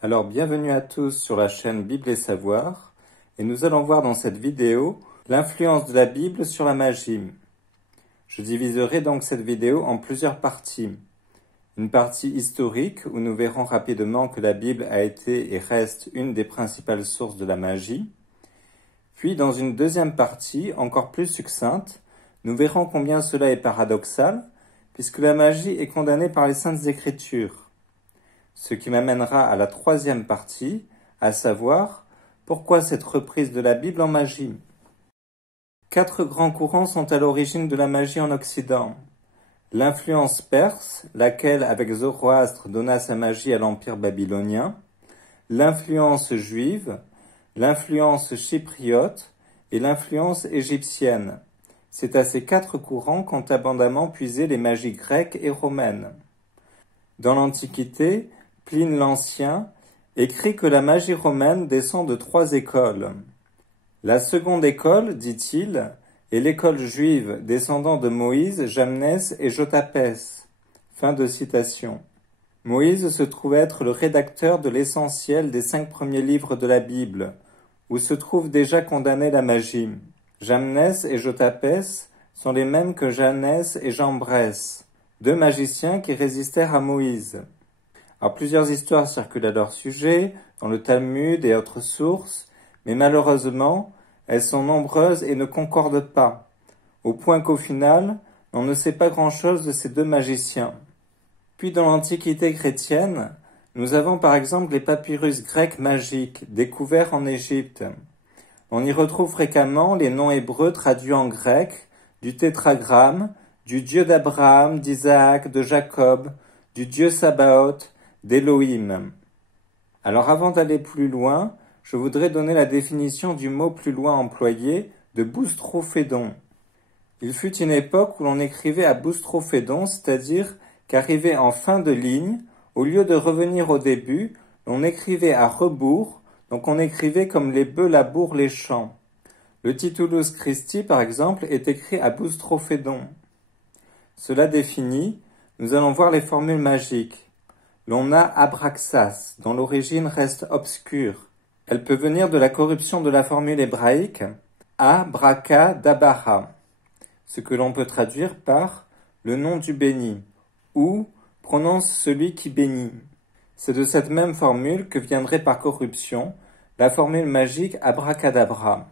Alors bienvenue à tous sur la chaîne Bible et Savoir, et nous allons voir dans cette vidéo l'influence de la Bible sur la magie. Je diviserai donc cette vidéo en plusieurs parties. Une partie historique où nous verrons rapidement que la Bible a été et reste une des principales sources de la magie. Puis dans une deuxième partie, encore plus succincte, nous verrons combien cela est paradoxal, puisque la magie est condamnée par les Saintes Écritures. Ce qui m'amènera à la troisième partie, à savoir pourquoi cette reprise de la Bible en magie. 4 grands courants sont à l'origine de la magie en Occident. L'influence perse, laquelle avec Zoroastre donna sa magie à l'Empire babylonien, l'influence juive, l'influence chypriote et l'influence égyptienne. C'est à ces 4 courants qu'ont abondamment puisé les magies grecques et romaines. Dans l'Antiquité, Pline l'Ancien écrit que la magie romaine descend de 3 écoles. La seconde école, dit-il, est l'école juive descendant de Moïse, Jamnès et Jotapès. Fin de citation. Moïse se trouve être le rédacteur de l'essentiel des 5 premiers livres de la Bible, où se trouve déjà condamnée la magie. Jamnès et Jotapès sont les mêmes que Janès et Jambres, 2 magiciens qui résistèrent à Moïse. Alors, plusieurs histoires circulent à leur sujet, dans le Talmud et autres sources, mais malheureusement, elles sont nombreuses et ne concordent pas, au point qu'au final, on ne sait pas grand-chose de ces 2 magiciens. Puis dans l'Antiquité chrétienne, nous avons par exemple les papyrus grecs magiques, découverts en Égypte. On y retrouve fréquemment les noms hébreux traduits en grec, du tétragramme, du Dieu d'Abraham, d'Isaac, de Jacob, du Dieu Sabaoth, d'Élohim. Alors avant d'aller plus loin, je voudrais donner la définition du mot plus loin employé, de boustrophédon. Il fut une époque où l'on écrivait à boustrophédon, c'est-à-dire qu'arrivé en fin de ligne, au lieu de revenir au début, l'on écrivait à rebours, donc on écrivait comme les bœufs labourent les champs. Le Titulus Christi, par exemple, est écrit à boustrophédon. Cela défini, nous allons voir les formules magiques. L'on a abraxas, dont l'origine reste obscure. Elle peut venir de la corruption de la formule hébraïque abracadabra, ce que l'on peut traduire par le nom du béni, ou prononce celui qui bénit. C'est de cette même formule que viendrait par corruption la formule magique abracadabra,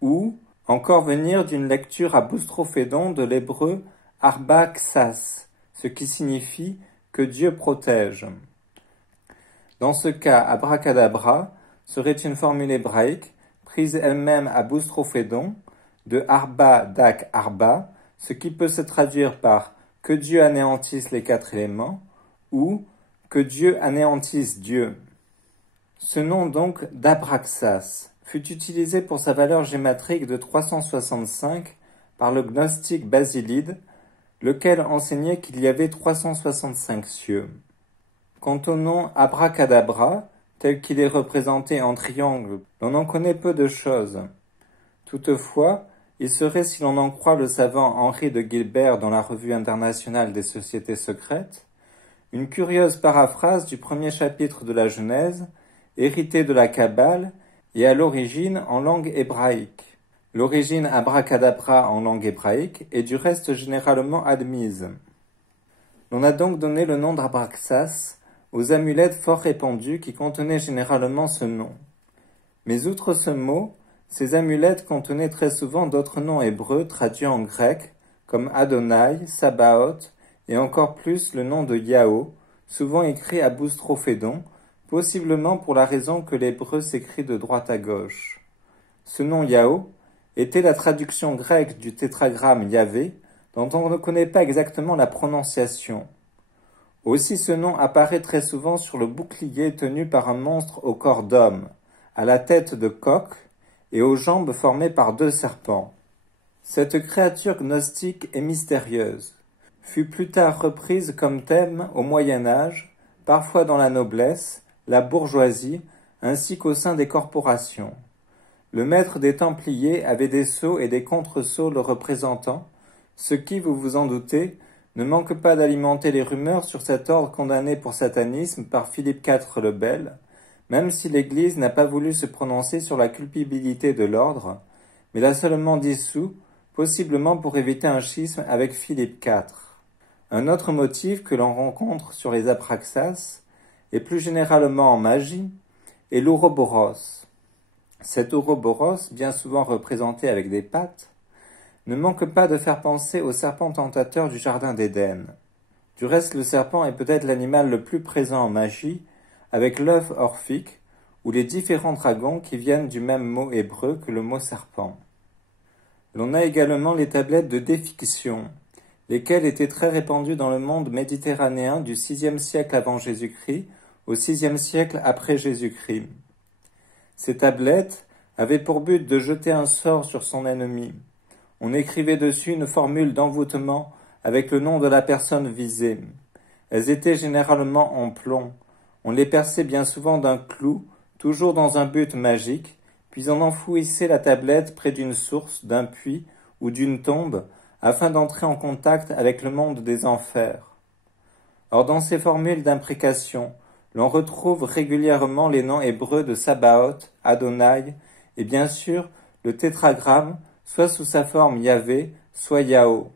ou encore venir d'une lecture à boustrophédon de l'hébreu arbaxas, ce qui signifie que Dieu protège. Dans ce cas, abracadabra serait une formule hébraïque prise elle-même à boustrophédon de arba dak arba, ce qui peut se traduire par que Dieu anéantisse les 4 éléments ou que Dieu anéantisse Dieu. Ce nom donc d'abraxas fut utilisé pour sa valeur gématrique de 365 par le gnostique Basilide, lequel enseignait qu'il y avait 365 cieux. Quant au nom abracadabra, tel qu'il est représenté en triangle, l'on en connaît peu de choses. Toutefois, il serait, si l'on en croit le savant Henri de Gilbert dans la Revue internationale des sociétés secrètes, une curieuse paraphrase du premier chapitre de la Genèse, héritée de la Kabbale et à l'origine en langue hébraïque. L'origine abracadabra en langue hébraïque est du reste généralement admise. On a donc donné le nom d'Abraxas aux amulettes fort répandues qui contenaient généralement ce nom. Mais outre ce mot, ces amulettes contenaient très souvent d'autres noms hébreux traduits en grec, comme Adonai, Sabaoth, et encore plus le nom de Yahoo, souvent écrit à boustrophédon, possiblement pour la raison que l'hébreu s'écrit de droite à gauche. Ce nom Yahoo était la traduction grecque du tétragramme Yahvé, dont on ne connaît pas exactement la prononciation. Aussi ce nom apparaît très souvent sur le bouclier tenu par un monstre au corps d'homme, à la tête de coq et aux jambes formées par 2 serpents. Cette créature gnostique et mystérieuse fut plus tard reprise comme thème au Moyen Âge, parfois dans la noblesse, la bourgeoisie, ainsi qu'au sein des corporations. Le maître des Templiers avait des sceaux et des contre-sceaux le représentant, ce qui, vous vous en doutez, ne manque pas d'alimenter les rumeurs sur cet ordre condamné pour satanisme par Philippe IV le Bel, même si l'Église n'a pas voulu se prononcer sur la culpabilité de l'ordre, mais l'a seulement dissous, possiblement pour éviter un schisme avec Philippe IV. Un autre motif que l'on rencontre sur les apraxas, et plus généralement en magie, est l'ouroboros. Cet ouroboros, bien souvent représenté avec des pattes, ne manque pas de faire penser au serpent tentateur du jardin d'Éden. Du reste, le serpent est peut-être l'animal le plus présent en magie, avec l'œuf orphique, ou les différents dragons qui viennent du même mot hébreu que le mot serpent. L'on a également les tablettes de défiction, lesquelles étaient très répandues dans le monde méditerranéen du VIe siècle avant Jésus-Christ au VIe siècle après Jésus-Christ. Ces tablettes avaient pour but de jeter un sort sur son ennemi. On écrivait dessus une formule d'envoûtement avec le nom de la personne visée. Elles étaient généralement en plomb. On les perçait bien souvent d'un clou, toujours dans un but magique, puis on enfouissait la tablette près d'une source, d'un puits ou d'une tombe, afin d'entrer en contact avec le monde des enfers. Or, dans ces formules d'imprécation, l'on retrouve régulièrement les noms hébreux de Sabaoth, Adonai, et bien sûr le tétragramme, soit sous sa forme Yahvé, soit Yahoo.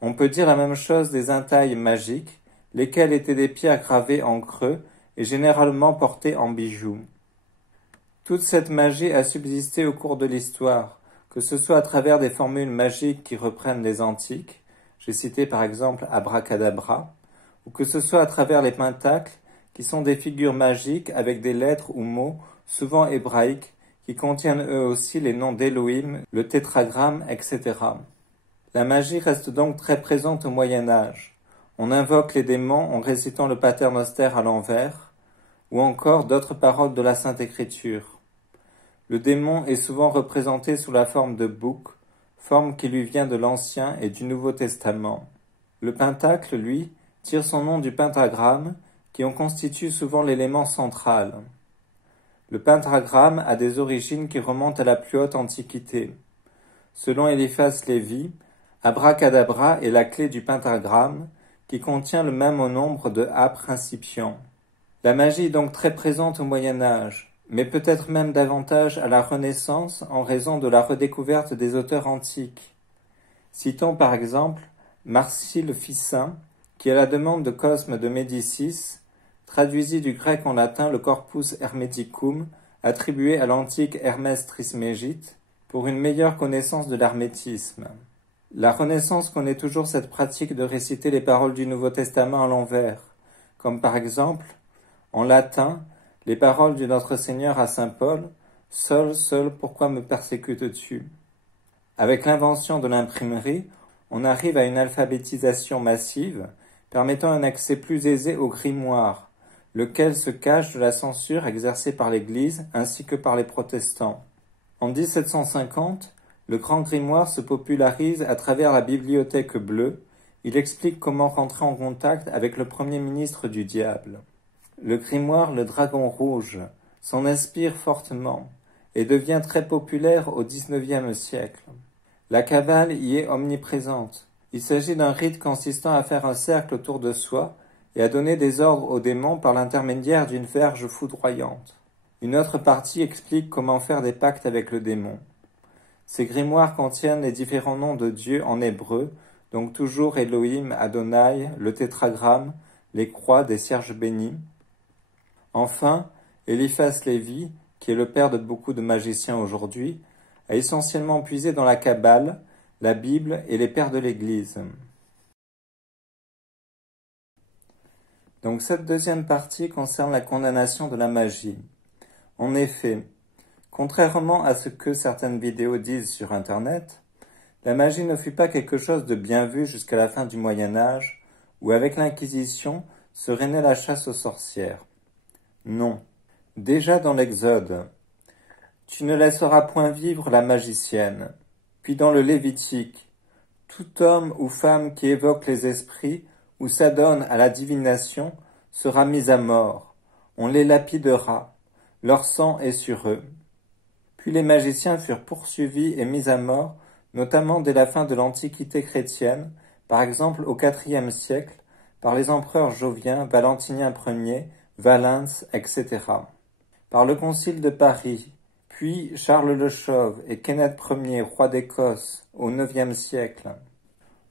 On peut dire la même chose des intailles magiques, lesquelles étaient des pierres gravées en creux et généralement portées en bijoux. Toute cette magie a subsisté au cours de l'histoire, que ce soit à travers des formules magiques qui reprennent les antiques, j'ai cité par exemple abracadabra, ou que ce soit à travers les pentacles, qui sont des figures magiques avec des lettres ou mots, souvent hébraïques, qui contiennent eux aussi les noms d'Élohim, le tétragramme, etc. La magie reste donc très présente au Moyen-Âge. On invoque les démons en récitant le Paternoster à l'envers, ou encore d'autres paroles de la Sainte Écriture. Le démon est souvent représenté sous la forme de bouc, forme qui lui vient de l'Ancien et du Nouveau Testament. Le pentacle, lui, tire son nom du pentagramme, qui en constitue souvent l'élément central. Le pentagramme a des origines qui remontent à la plus haute Antiquité. Selon Eliphas Lévi, abracadabra est la clé du pentagramme, qui contient le même au nombre de A principiant. La magie est donc très présente au Moyen-Âge, mais peut-être même davantage à la Renaissance en raison de la redécouverte des auteurs antiques. Citons par exemple Marsile Ficin, qui à la demande de Cosme de Médicis, traduisit du grec en latin le Corpus Hermeticum, attribué à l'antique Hermès Trismégiste, pour une meilleure connaissance de l'hermétisme. La Renaissance connaît toujours cette pratique de réciter les paroles du Nouveau Testament à l'envers, comme par exemple, en latin, les paroles de notre Seigneur à saint Paul, « Seul, seul, pourquoi me persécutes-tu » Avec l'invention de l'imprimerie, on arrive à une alphabétisation massive, permettant un accès plus aisé au grimoire, lequel se cache de la censure exercée par l'Église ainsi que par les protestants. En 1750, le Grand Grimoire se popularise à travers la Bibliothèque bleue. Il explique comment rentrer en contact avec le premier ministre du diable. Le grimoire Le Dragon Rouge s'en inspire fortement et devient très populaire au XIXe siècle. La Kabbale y est omniprésente. Il s'agit d'un rite consistant à faire un cercle autour de soi et à donner des ordres aux démons par l'intermédiaire d'une verge foudroyante. Une autre partie explique comment faire des pactes avec le démon. Ces grimoires contiennent les différents noms de Dieu en hébreu, donc toujours Elohim, Adonai, le tétragramme, les croix des cierges bénis. Enfin, Eliphas Lévi, qui est le père de beaucoup de magiciens aujourd'hui, a essentiellement puisé dans la Kabbale, la Bible et les pères de l'Église. Donc cette deuxième partie concerne la condamnation de la magie. En effet, contrairement à ce que certaines vidéos disent sur Internet, la magie ne fut pas quelque chose de bien vu jusqu'à la fin du Moyen-Âge, où avec l'Inquisition se régnait la chasse aux sorcières. Non. Déjà dans l'Exode, « Tu ne laisseras point vivre la magicienne ». Puis dans le Lévitique, « Tout homme ou femme qui évoque les esprits ou s'adonne à la divination sera mis à mort. On les lapidera. Leur sang est sur eux. » Puis les magiciens furent poursuivis et mis à mort, notamment dès la fin de l'Antiquité chrétienne, par exemple au IVe siècle, par les empereurs Joviens, Valentinien Ier, Valens, etc. par le Concile de Paris, puis Charles le Chauve et Kenneth Ier, roi d'Écosse, au IXe siècle.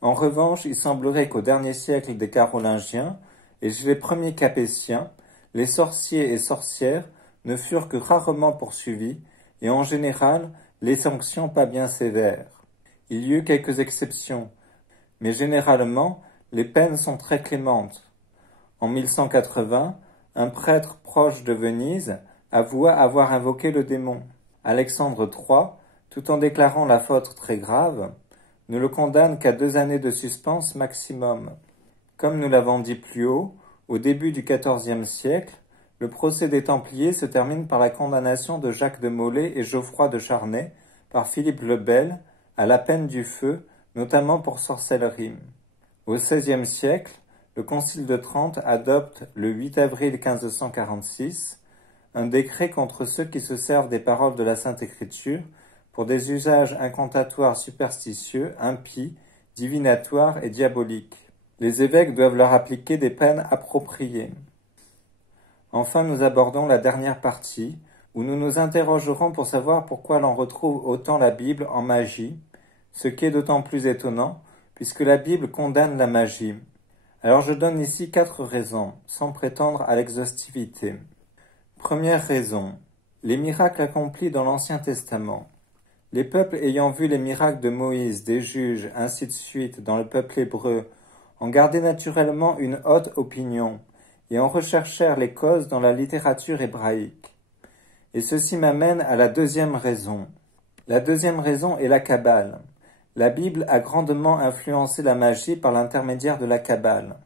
En revanche, il semblerait qu'au dernier siècle des Carolingiens et chez les premiers Capétiens, les sorciers et sorcières ne furent que rarement poursuivis et en général les sanctions pas bien sévères. Il y eut quelques exceptions, mais généralement les peines sont très clémentes. En 1180, un prêtre proche de Venise avoua avoir invoqué le démon. Alexandre III, tout en déclarant la faute très grave, ne le condamne qu'à 2 années de suspens maximum. Comme nous l'avons dit plus haut, au début du XIVe siècle, le procès des Templiers se termine par la condamnation de Jacques de Molay et Geoffroy de Charnay par Philippe le Bel à la peine du feu, notamment pour sorcellerie. Au XVIe siècle, le Concile de Trente adopte, le 8 avril 1546, un décret contre ceux qui se servent des paroles de la Sainte Écriture pour des usages incantatoires superstitieux, impies, divinatoires et diaboliques. Les évêques doivent leur appliquer des peines appropriées. Enfin, nous abordons la dernière partie, où nous nous interrogerons pour savoir pourquoi l'on retrouve autant la Bible en magie, ce qui est d'autant plus étonnant, puisque la Bible condamne la magie. Alors je donne ici 4 raisons, sans prétendre à l'exhaustivité. Première raison, les miracles accomplis dans l'Ancien Testament. Les peuples ayant vu les miracles de Moïse, des juges, ainsi de suite, dans le peuple hébreu, en gardaient naturellement une haute opinion, et en recherchèrent les causes dans la littérature hébraïque. Et ceci m'amène à la deuxième raison. La deuxième raison est la Kabbale. La Bible a grandement influencé la magie par l'intermédiaire de la Kabbale.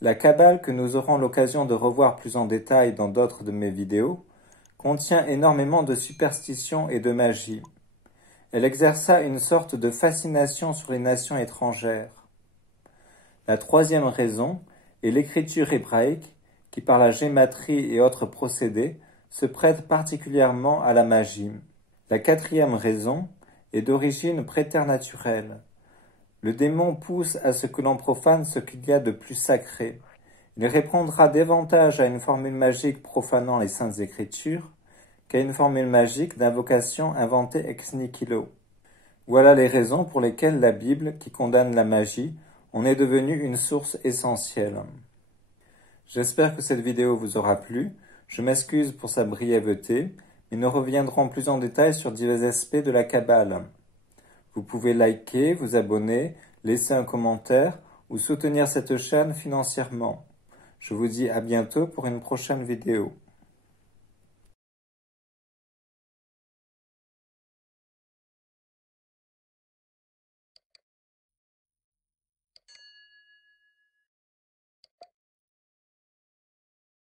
La Kabbale, que nous aurons l'occasion de revoir plus en détail dans d'autres de mes vidéos, contient énormément de superstitions et de magie. Elle exerça une sorte de fascination sur les nations étrangères. La troisième raison est l'écriture hébraïque qui, par la gématrie et autres procédés, se prête particulièrement à la magie. La quatrième raison est d'origine préternaturelle. Le démon pousse à ce que l'on profane ce qu'il y a de plus sacré. Il répondra davantage à une formule magique profanant les saintes écritures qu'à une formule magique d'invocation inventée ex nihilo. Voilà les raisons pour lesquelles la Bible, qui condamne la magie, en est devenue une source essentielle. J'espère que cette vidéo vous aura plu. Je m'excuse pour sa brièveté, mais nous reviendrons plus en détail sur divers aspects de la Kabbale. Vous pouvez liker, vous abonner, laisser un commentaire ou soutenir cette chaîne financièrement. Je vous dis à bientôt pour une prochaine vidéo.